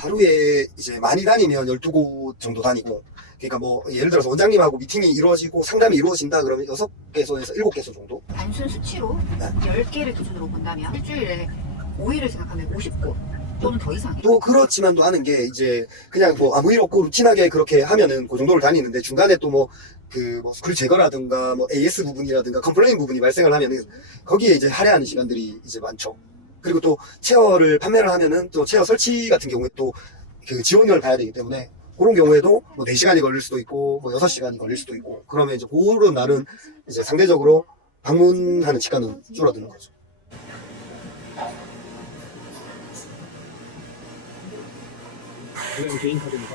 하루에 이제 많이 다니면 12곳 정도 다니고, 그러니까 뭐 예를 들어서 원장님하고 미팅이 이루어지고 상담이 이루어진다 그러면 6개소에서 7개소 정도? 단순 수치로 네. 10개를 기준으로 본다면 일주일에 5일을 생각하면 50곳 또는 더 이상이에요. 또 그렇지만 또 하는 게 이제 그냥 뭐 아무 일 없고 루틴하게 그렇게 하면은 그 정도를 다니는데, 중간에 또 뭐 글 제거라든가 뭐 AS 부분이라든가 컴플레인 부분이 발생을 하면은 거기에 이제 할애하는 시간들이 이제 많죠. 그리고 또 체어를 판매를 하면은 또 체어 설치 같은 경우에 또 그 지원료를 봐야 되기 때문에, 그런 경우에도 뭐 4시간이 걸릴 수도 있고 뭐 6시간이 걸릴 수도 있고, 그러면 이제 그런 날은 이제 상대적으로 방문하는 시간은 줄어드는 거죠. 이건 개인 카드입니까?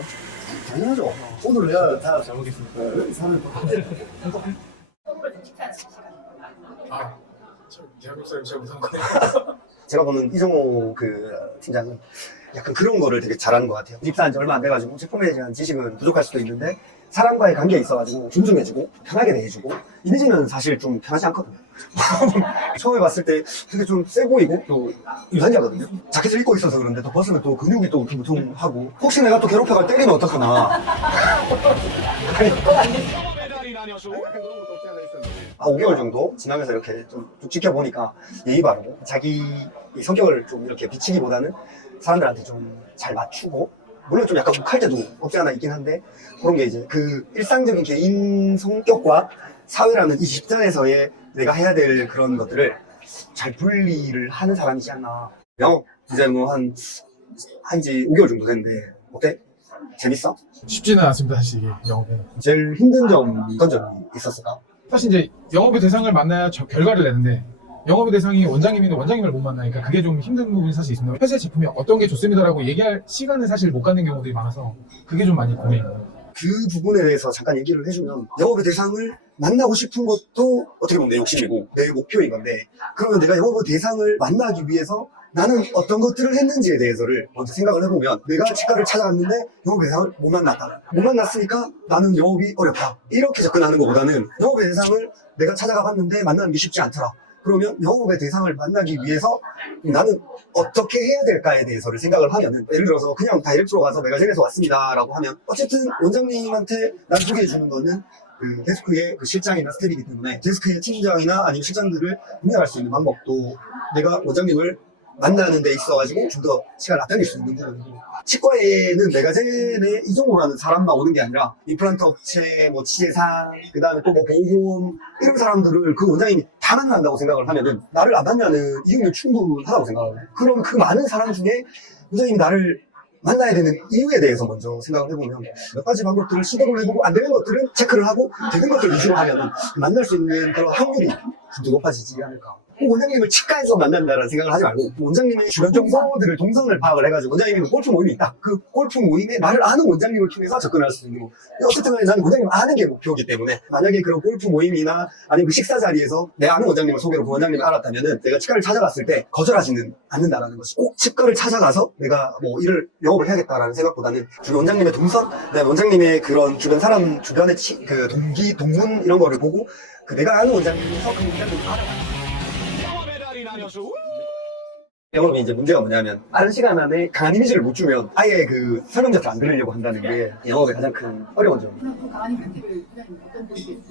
당연하죠. 오늘 내가 다 잘 먹겠습니다. 사는 아, 대한민국사를 잘 못하는 거예요. 제가 보는 이정호 그 팀장은 약간 그런 거를 되게 잘하는 것 같아요. 입사한 지 얼마 안 돼가지고 제품에 대한 지식은 부족할 수도 있는데, 사람과의 관계에 있어가지고 존중해주고 편하게 대해주고, 이미지는 사실 좀 편하지 않거든요. 처음에 봤을 때 되게 좀 세 보이고 또 유산이하거든요. 자켓을 입고 있어서 그런데 또 벗으면 또 근육이 또 울퉁불퉁하고, 혹시 내가 또 괴롭혀가 때리면 어떡하나. 5개월 정도 지나면서 이렇게 좀 쭉 지켜보니까 예의 바르고 자기 성격을 좀 이렇게 비치기보다는 사람들한테 좀 잘 맞추고, 물론 좀 약간 욱할 때도 없지 않아 있긴 한데, 그런 게 이제 그 일상적인 개인 성격과 사회라는 이 집단에서의 내가 해야 될 그런 것들을 잘 분리를 하는 사람이지 않나. 영업 이제 뭐 한지 5개월 정도 됐는데 어때? 재밌어? 쉽지는 않습니다, 사실 이게 영업이. 제일 힘든 점이 어떤 점이 있었을까? 사실 이제 영업의 대상을 만나야 결과를 내는데, 영업의 대상이 원장님인데 원장님을 못 만나니까 그게 좀 힘든 부분이 사실 있습니다. 회사의 제품이 어떤 게 좋습니다라고 얘기할 시간을 사실 못 갖는 경우들이 많아서 그게 좀 많이 고민입니다. 그 부분에 대해서 잠깐 얘기를 해주면, 영업의 대상을 만나고 싶은 것도 어떻게 보면 내 욕심이고 내 목표인 건데, 그러면 내가 영업의 대상을 만나기 위해서 나는 어떤 것들을 했는지에 대해서를 먼저 생각을 해보면, 내가 치과를 찾아갔는데 영업의 대상을 못 만났다. 못 만났으니까 나는 영업이 어렵다. 이렇게 접근하는 것보다는, 영업의 대상을 내가 찾아가 봤는데 만나는 게 쉽지 않더라. 그러면 영업의 대상을 만나기 위해서 나는 어떻게 해야 될까에 대해서를 생각을 하면은, 예를 들어서 그냥 다이렉트로 가서 메가젠에서 왔습니다 라고 하면, 어쨌든 원장님한테 난 소개해주는 거는 그 데스크의 그 실장이나 스텝이기 때문에, 데스크의 팀장이나 아니면 실장들을 분야할 수 있는 방법도 내가 원장님을 만나는 데 있어가지고 좀 더 시간을 앞당길 수 있는 부분이고, 치과에는 메가젠에 이종호라는 사람만 오는 게 아니라 임플란트 업체, 뭐 치재상, 그 다음에 또 뭐 보험, 이런 사람들을 그 원장님이 다 만난다고 생각을 하면은 나를 안 만나는 이유는 충분하다고 생각을 해요. 그럼 그 많은 사람 중에 원장님이 나를 만나야 되는 이유에 대해서 먼저 생각을 해보면, 몇 가지 방법들을 시도를 해보고 안 되는 것들은 체크를 하고 되는 것들 위주로 하면은 만날 수 있는 그런 확률이 좀 더 높아지지 않을까. 꼭 원장님을 치과에서 만난다라는 생각을 하지 말고, 원장님의 주변 정보들을 동선을 파악을 해가지고, 원장님이 골프 모임이 있다. 그 골프 모임에 나를 아는 원장님을 통해서 접근할 수 있는 거. 어쨌든 간에 나는 원장님 아는 게 목표이기 때문에, 만약에 그런 골프 모임이나 아니면 그 식사 자리에서 내 아는 원장님을 소개로 그 원장님을 알았다면은, 내가 치과를 찾아갔을 때 거절하지는 않는다라는 것이, 꼭 치과를 찾아가서 내가 뭐 일을 영업을 해야겠다라는 생각보다는 주변 원장님의 동선, 그다음에 원장님의 그런 주변 사람 주변의 그 동기 동문 이런 거를 보고, 그 내가 아는 원장님에서 그 원장님을 알아가는. 영업이 이제 문제가 뭐냐면, 빠른 시간 안에 강한 이미지를 못 주면 아예 그 설명 자체를 안 들으려고 한다는 게 영업의 가장 큰 어려운 점입니다. 그 강한 이미지를 어떤 분이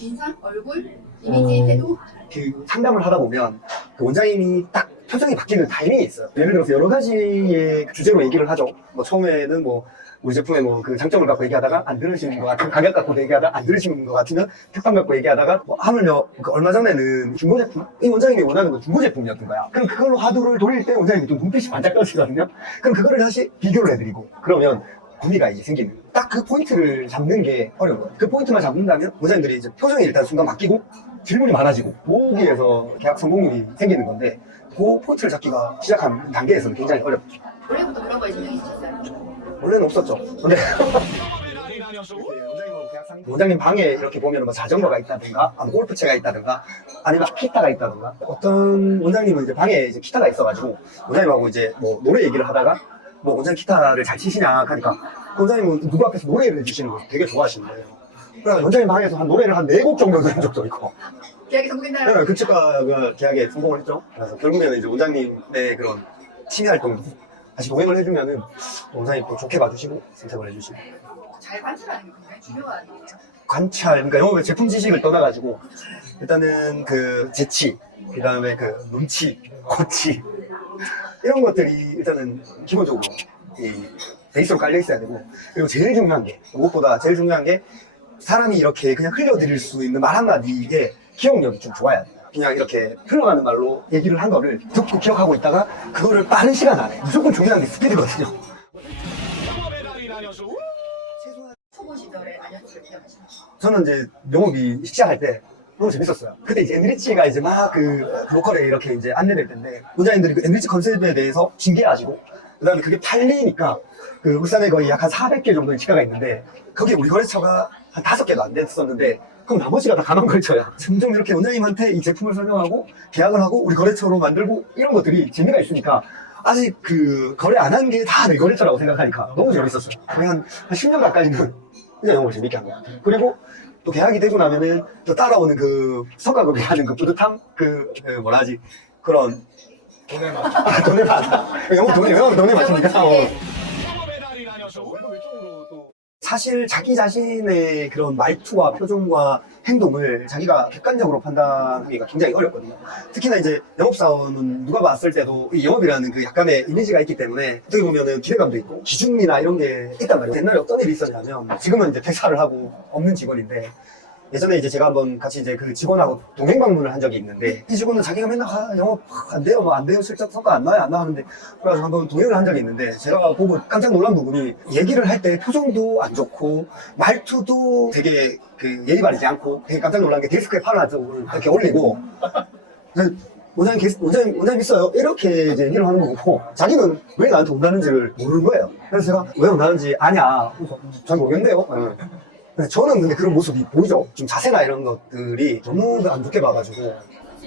인상, 얼굴, 이미지, 태도. 그 상담을 하다 보면 그 원장님이 딱 표정이 바뀌는 타이밍이 있어요. 예를 들어서 여러 가지의 주제로 얘기를 하죠. 뭐 처음에는 뭐 우리 제품의 뭐 그 장점을 갖고 얘기하다가 안 들으시는 것 같으면, 가격 갖고 얘기하다가 안 들으시는 것 같으면 특강 갖고 얘기하다가, 뭐 하물며 그 얼마 전에는 중고 제품, 이 원장님이 원하는 건 중고 제품이었던 거야. 그럼 그걸로 화두를 돌릴 때 원장님이 또 눈빛이 반짝 떠지거든요. 그럼 그거를 다시 비교를 해드리고, 그러면 구미가 이제 생기는, 딱 그 포인트를 잡는 게 어려운 거예요. 그 포인트만 잡는다면 원장님들이 이제 표정이 일단 순간 바뀌고 질문이 많아지고 거기에서 계약 성공률이 생기는 건데, 그 포인트를 잡기가 시작한 단계에서는 굉장히 어렵죠. 원래부터 그런 거에 신경이 있었어요. 원래는 없었죠. 근데 원장님 방에 이렇게 보면 뭐 자전거가 있다든가, 골프채가 있다든가, 아니면 기타가 있다든가, 어떤 원장님은 이제 방에 이제 기타가 있어가지고 원장님하고 이제 뭐 노래 얘기를 하다가, 뭐 원장님 기타를 잘 치시냐 하니까, 원장님은 누구 앞에서 노래를 해주시는 걸 되게 좋아하시는 거예요. 그래서 원장님 방에서 한 노래를 한 4곡 정도 들은 적도 있고. 계약이 성공했나요? 네, 그 치과가 계약에 성공을 했죠. 그래서 결국에는 이제 원장님의 그런 취미 활동도 같이 동행을 해주면은 원장님 또 좋게 봐주시고 선택을 해주시고. 잘 관찰하는 게 굉장히 중요한 일이에요. 관찰, 그러니까 영업의 제품 지식을 떠나가지고 일단은 그 재치, 그 다음에 그 눈치, 고치 이런 것들이 일단은 기본적으로 이 베이스로 깔려 있어야 되고, 그리고 제일 중요한 게, 무엇보다 제일 중요한 게 사람이 이렇게 그냥 흘려드릴 수 있는 말 한마디에 기억력이 좀 좋아야 돼요. 그냥 이렇게 흘러가는 말로 얘기를 한 거를 듣고 기억하고 있다가 그거를 빠른 시간 안에, 무조건 중요한 게 스피드거든요. 초보 시절에 알려주실 기억하시나요? 저는 이제 영업이 시작할 때 너무 재밌었어요. 그때 이제 엔리치가 이제 막 그 로컬에 이렇게 이제 안내될 텐데, 원장님들이 그 엔리치 컨셉에 대해서 신기해하시고, 그 다음에 그게 팔리니까 그 울산에 거의 약 한 400개 정도의 치과가 있는데, 거기에 우리 거래처가 한 5개도 안 됐었는데, 그럼 나머지가 다 가만 거래처야. 점점 이렇게 원장님한테 이 제품을 설명하고 계약을 하고 우리 거래처로 만들고 이런 것들이 재미가 있으니까, 아직 그 거래 안 한 게 다 내 거래처라고 생각하니까 너무 재밌었어요. 거의 한 10년 가까이는 그냥 영업을 재밌게 한 것 같아요. 그리고 또 계약이 되고 나면은 또 따라오는 그 성과급이 하는 그 뿌듯함? 그 뭐라 하지? 그런 돈을 막 돈을 받아. 영업 돈에 맞추니까. 사실 자기 자신의 그런 말투와 표정과 행동을 자기가 객관적으로 판단하기가 굉장히 어렵거든요. 특히나 이제 영업사원은 누가 봤을 때도 이 영업이라는 그 약간의 이미지가 있기 때문에 어떻게 보면은 기대감도 있고 기준이나 이런 게 있단 말이에요. 옛날에 어떤 일이 있었냐면, 지금은 이제 퇴사를 하고 없는 직원인데, 예전에 이제 제가 한번 같이 이제 그 직원하고 동행 방문을 한 적이 있는데, 이 직원은 자기가 맨날 영업 안 돼요, 뭐 안 돼요, 실적 성과 안 나와요, 안 나오는데, 그래가지고 한번 동행을 한 적이 있는데, 제가 보고 깜짝 놀란 부분이, 얘기를 할 때 표정도 안 좋고 말투도 되게 그 예의 바르지 않고, 되게 깜짝 놀란 게 데스크에 팔을 한쪽을 이렇게 올리고, 원장님 있어요? 이렇게 이제 얘기를 하는 거고, 자기는 왜 나한테 온다는지를 모르는 거예요. 그래서 제가 왜 온다는지 아냐? 잘 모르겠는데요. 근데 저는 근데 그런 모습이 보이죠? 좀 자세나 이런 것들이 너무 안 좋게 봐가지고.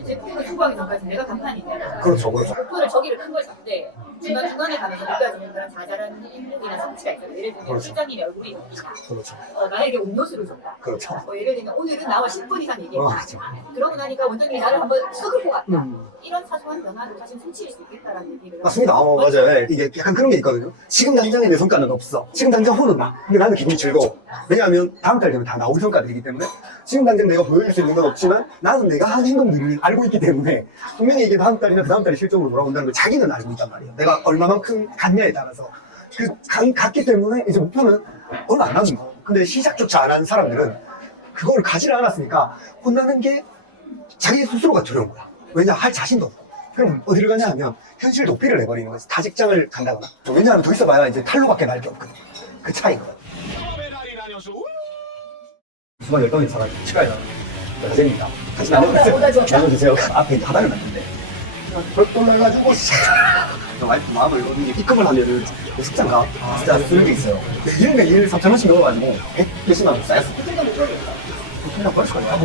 제품을 추구하기 전까지 내가 간판이 돼. 그렇죠, 그렇죠. 목표를 저기를 큰 걸 잡되 중간중간에 가면서 느껴지는 그런 자잘한 행동이나 성취가 있어요. 예를 들면 그렇죠. 실장님의 얼굴이 높이다. 그렇죠. 나에게 음료수를 줬다. 그렇죠. 예를 들면 오늘은 나와 10분 이상 얘기했다. 그렇죠. 그러고 나니까 원장님이 나를 한번 쑥을 것 같다. 음. 이런 사소한 변화도 사실 성취일 수 있겠다라는 얘기를. 맞습니다. 맞아요. 예. 이게 약간 그런 게 있거든요. 지금 당장에 내 성과는 없어. 지금 당장 혼은 나. 근데 나는 기분이 즐거워. 왜냐하면 다음 달 되면 다 나올 성과들이기 때문에, 지금 당장 내가 보여줄 수 있는 건 없지만 나는 내가 한 행동들을 알고 있기 때문에 분명히 이게 다음 달이나 그 다음 달에 실적으로 돌아온다는 걸 자기는 알고 있단 말이에요. 내가 얼마만큼 갔냐에 따라서. 갔기 때문에 이제 목표는 얼마 안 남은 거. 근데 시작조차 안 한 사람들은 그걸 가지를 않았으니까 혼나는 게 자기 스스로가 두려운 거야. 왜냐, 할 자신도 없고. 그럼 어디를 가냐 하면 현실 도피를 내버리는 거지. 다 직장을 간다거나. 왜냐하면 더 있어봐야 이제 탈로밖에 날 게 없거든. 그 차이거든. 수만 10병이 사가지고 치과에 가는 여자입니다. 같이 나눠주세요. 앞에 하단을 놨는데 그걸 놀라가지고 와이프 마음을 이러는 게 입금을 하면은 그 숙장가 진짜 쓰는 게 있어요. 매일매일 3,000원씩 넣어가지고 100몇십만 원 쌓였어. 그냥 벌써 거야.